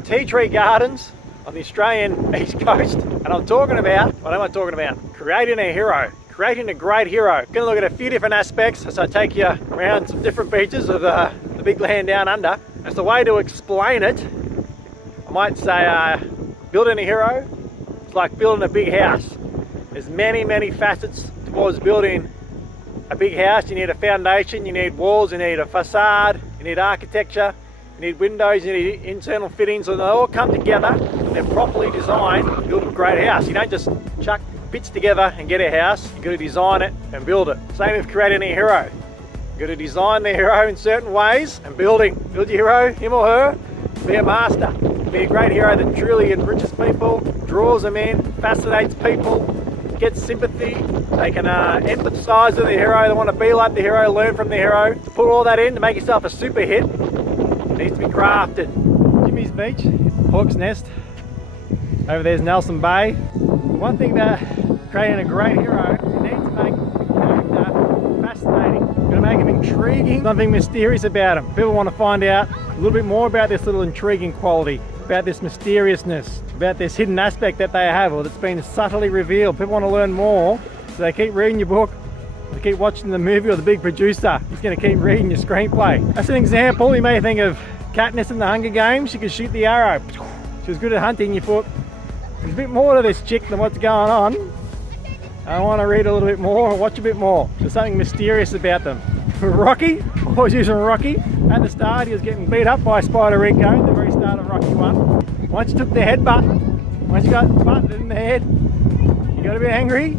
in tea tree gardens on the Australian East Coast, and I'm talking about, what am I talking about? Creating a hero, creating a great hero. Gonna look at a few different aspects as I take you around some different beaches of the big land down under. As the way to explain it, I might say building a hero is like building a big house. There's many facets towards building a big house. You need a foundation, you need walls, you need a facade, you need architecture, you need windows, you need internal fittings, and they all come together and they're properly designed to build a great house. You don't just chuck bits together and get a house. You've got to design it and build it. Same with creating a hero. You've got to design the hero in certain ways and build your hero, him or her, be a master. Be a great hero that truly enriches people, draws them in, fascinates people, gets sympathy. They can empathise with the hero. They want to be like the hero, learn from the hero. To put all that in to make yourself a super hit, it needs to be crafted. Jimmy's Beach, Hawk's Nest. Over there's Nelson Bay. One thing about creating a great hero, you need to make the character fascinating. You've got to make him intriguing, something mysterious about him. People want to find out a little bit more about this little intriguing quality, about this mysteriousness, about this hidden aspect that they have or that's been subtly revealed. People want to learn more, so they keep reading your book, they keep watching the movie, or the big producer is going to keep reading your screenplay. That's an example. You may think of Katniss in the Hunger Games. She could shoot the arrow. She was good at hunting. You thought, there's a bit more to this chick than what's going on. I want to read a little bit more or watch a bit more. There's something mysterious about them. Rocky, always using Rocky. At the start he was getting beat up by Spider Rico at the very start of Rocky 1. Once you took the headbutt, once you got butted in the head, you got a bit angry.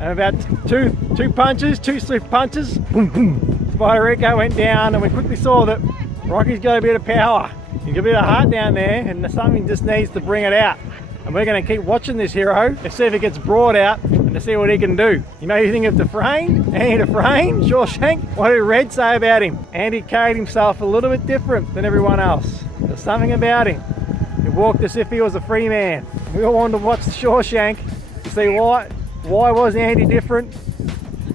And about two punches, two swift punches, boom boom, Spider Rico went down, and we quickly saw that Rocky's got a bit of power. He's got a bit of heart down there, and something just needs to bring it out. And we're going to keep watching this hero and see if it gets brought out and to see what he can do. You may think of Dufresne, Andy Dufresne, Shawshank. What did Red say about him? Andy carried himself a little bit different than everyone else. There's something about him. He walked as if he was a free man. We all wanted to watch Shawshank to see why was Andy different?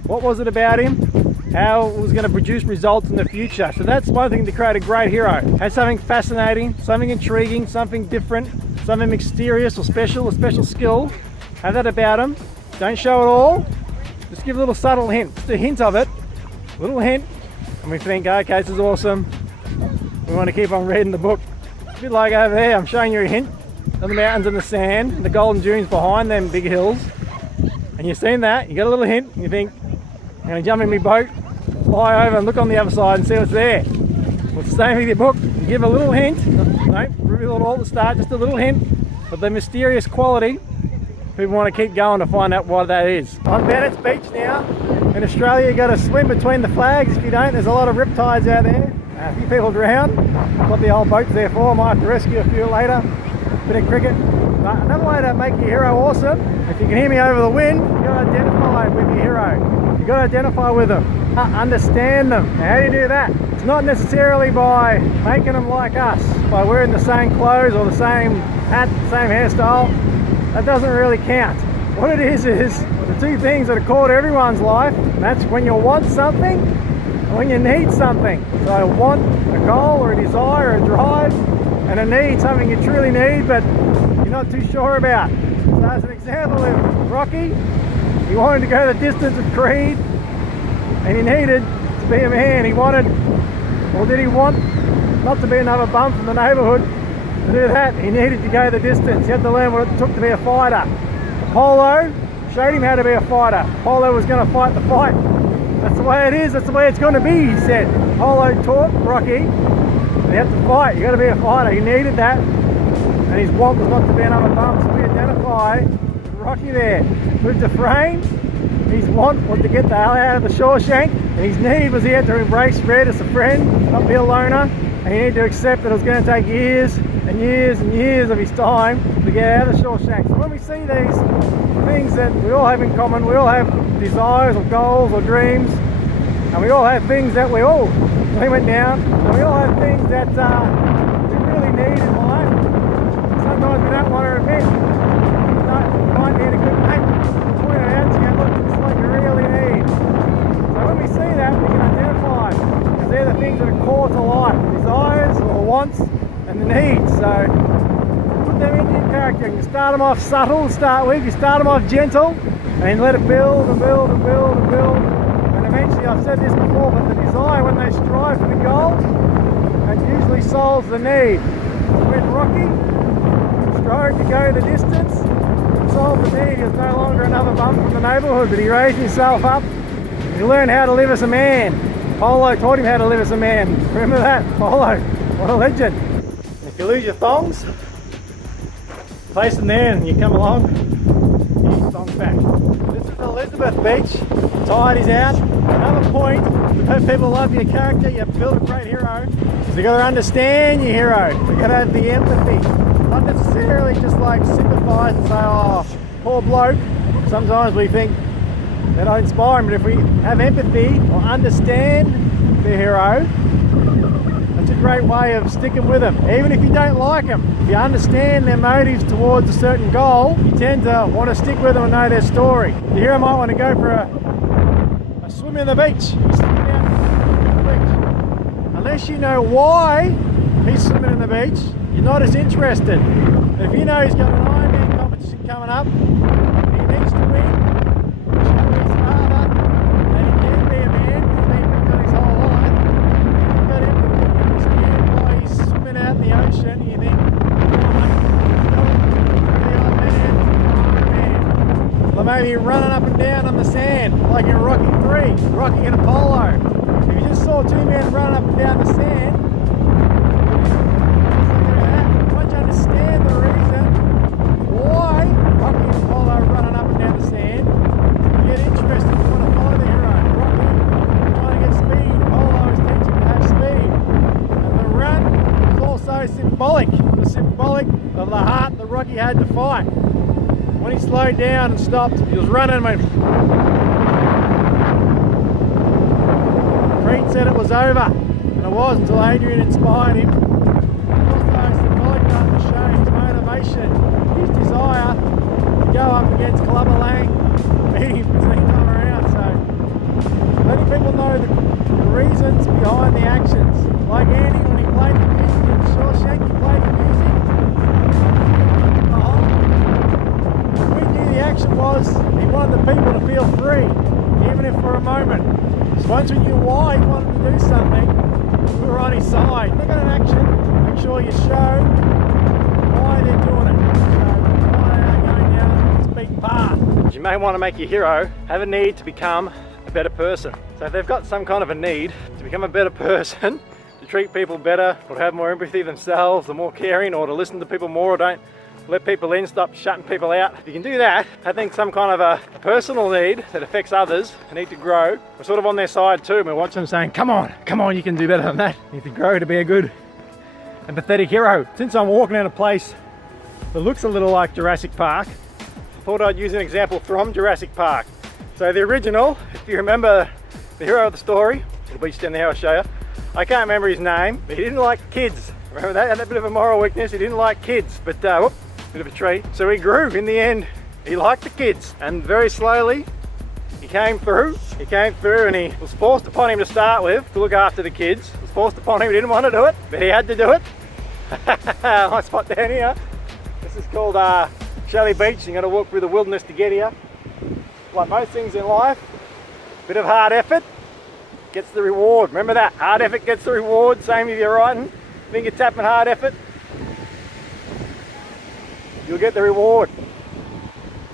What was it about him? How it was going to produce results in the future. So that's one thing to create a great hero. Have something fascinating, something intriguing, something different, something mysterious or special, a special skill. Have that about them. Don't show it all. Just give a little subtle hint, just a hint of it, a little hint, and we think, okay, this is awesome. We want to keep on reading the book. A bit like over there, I'm showing you a hint of the mountains and the sand, and the golden dunes behind them big hills. And you've seen that, you get a little hint, and you think, I'm going to jump in my boat, fly over and look on the other side and see what's there. Well, it's the same with your book. You give a little hint, don't reveal it all at the start, just a little hint, but the mysterious quality, people want to keep going to find out what that is. On Bennett's Beach now. In Australia, you got to swim between the flags. If you don't, there's a lot of riptides out there. A few people drown. What the old boat's there for. I might have to rescue a few later. Bit of cricket. But another way to make your hero awesome, if you can hear me over the wind, you got to identify with your hero. You got to identify with them, understand them. Now, how do you do that? It's not necessarily by making them like us, by wearing the same clothes or the same hat, the same hairstyle. That doesn't really count. What it is the two things that are core to everyone's life, and that's when you want something and when you need something. So I want a goal or a desire or a drive, and a need, something you truly need but you're not too sure about. So as an example of Rocky, he wanted to go the distance of Creed, and he needed to be a man. He wanted, or did he want, not to be another bum from the neighbourhood. To do that, he needed to go the distance. He had to learn what it took to be a fighter. Apollo showed him how to be a fighter. Apollo was going to fight the fight. That's the way it is, that's the way it's going to be, he said. Apollo taught Rocky that he had to fight. You got to be a fighter. He needed that, and his want was not to be another bum. So we identify with Rocky there. With Dufresne, his want was to get the hell out of the Shawshank, and his need was he had to embrace Red as a friend, not be a loner, and he needed to accept that it was going to take years and years and years of his time to get out of the Shawshank. So when we see these things that we all have in common, we all have desires or goals or dreams, and we all have things that we went down, and we all have things that we really need in life. Sometimes we don't want to admit. You might need a good mate to point it out to you, look, it's like you really need. So when we see that, we can identify, because they're the things that are core to life, desires or wants and the needs. So character. You start them off subtle to start with, you start them off gentle, and let it build and build and build and build. And eventually, I've said this before, but the desire when they strive for the goal, it usually solves the need. When Rocky strove to go the distance, it solved the need. He was no longer another bum from the neighbourhood, but he raised himself up. He learned how to live as a man. Polo taught him how to live as a man. Remember that? Polo, what a legend. If you lose your thongs, place them there and you come along, get your thongs back. This is Elizabeth Beach. Tide is out. Another point, to people love your character, you build a great hero. So you got to understand your hero. You got to have the empathy. Not necessarily just like sympathise and say, oh, poor bloke. Sometimes we think they don't inspire him, but if we have empathy or understand the hero, that's a great way of sticking with them. Even if you don't like them, if you understand their motives towards a certain goal, you tend to want to stick with them and know their story. The hero might want to go for a swim in the beach, swimming out in the beach. Unless you know why he's swimming in the beach, you're not as interested. If you know he's got an Ironman competition coming up, he needs to win, show his father that he can be a man, he's been picked on his whole life, and you've got empathy, you understand why he's swimming out in the ocean, and you think, or maybe running up and down on the sand, like in Rocky 3, Rocky and Apollo. If you just saw two men running up and down the sand, once you understand the reason why Rocky and Apollo are running up and down the sand, you get interested, you want to follow the hero. Rocky trying to get speed, Apollo is teaching to have speed. And the run is also symbolic of the heart that Rocky had to fight. When he slowed down and stopped, he was running and went. Creed said it was over, and it was until Adrian inspired him. Also symbolic to show his motivation, his desire to go up against Clubber Lang, beat him 15 time around. So letting people know the reasons behind the actions. Like Andy, when he played the music in Shawshank, he played the music. The action was he wanted the people to feel free, even if for a moment. So once we knew why he wanted to do something, we were on his side. Look at an action, make sure you show why they're doing it. So why they're going down this big path. You may want to make your hero have a need to become a better person. So if they've got some kind of a need to become a better person, to treat people better, or to have more empathy themselves, or more caring, or to listen to people more, or don't let people in, stop shutting people out. If you can do that, I think some kind of a personal need that affects others, a need to grow, we're sort of on their side too. We're watching them saying, come on, you can do better than that. You need to grow to be a good, empathetic hero. Since I'm walking in a place that looks a little like Jurassic Park, I thought I'd use an example from Jurassic Park. So the original, if you remember the hero of the story, the beach down there I'll show you, I can't remember his name, but he didn't like kids. Remember that? He had a bit of a moral weakness, he didn't like kids, but whoop, bit of a tree. So he grew in the end. He liked the kids, and very slowly he came through and he was forced upon him to start with to look after the kids. It was forced upon him, he didn't want to do it, but he had to do it. Nice spot down here. This is called Shelley Beach. You got to walk through the wilderness to get here. Like most things in life, a bit of hard effort gets the reward. Remember that, hard effort gets the reward. Same if you're writing, finger tapping, hard effort, you'll get the reward.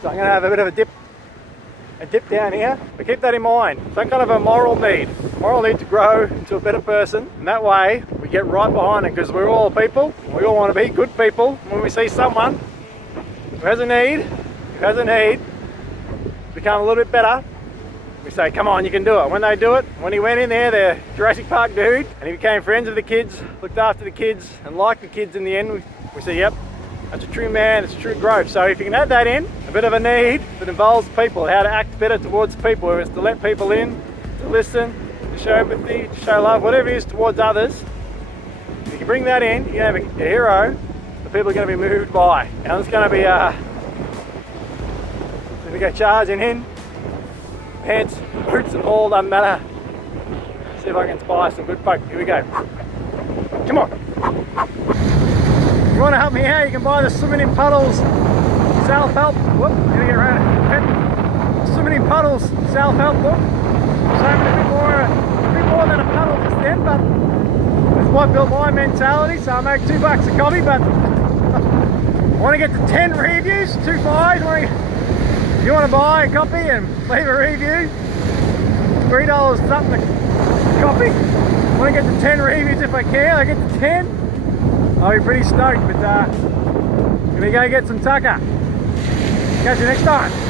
So I'm going to have a bit of a dip down here, but keep that in mind. Some kind of a moral need to grow into a better person, and that way we get right behind it, because we're all people, we all want to be good people. When we see someone who has a need, to become a little bit better, we say, come on, you can do it. When they do it, when he went in there, the Jurassic Park dude, and he became friends with the kids, looked after the kids, and liked the kids in the end, we say, yep, that's a true man, it's true growth. So if you can add that in, a bit of a need that involves people, how to act better towards people, whether it's to let people in, to listen, to show empathy, to show love, whatever it is towards others, if you can bring that in, you have a hero that people are going to be moved by. Now it's going to be, let me go charging in, pants, boots and all, doesn't matter. See if I can inspire some good folk. Here we go. Come on. you want to help me out, you can buy the Swimming in Puddles self-help. Whoop, gonna get around it. Swimming in Puddles self-help book. Saving a bit more than a puddle just then, but it's what built my mentality. So I make $2 a copy, but I want to get to 10 reviews, 2 buys. If you want to buy a copy and leave a review, $3 something a copy. I want to get to 10 reviews if I can. I get to 10, I'll be pretty stoked. But gonna go get some tucker. Catch you next time.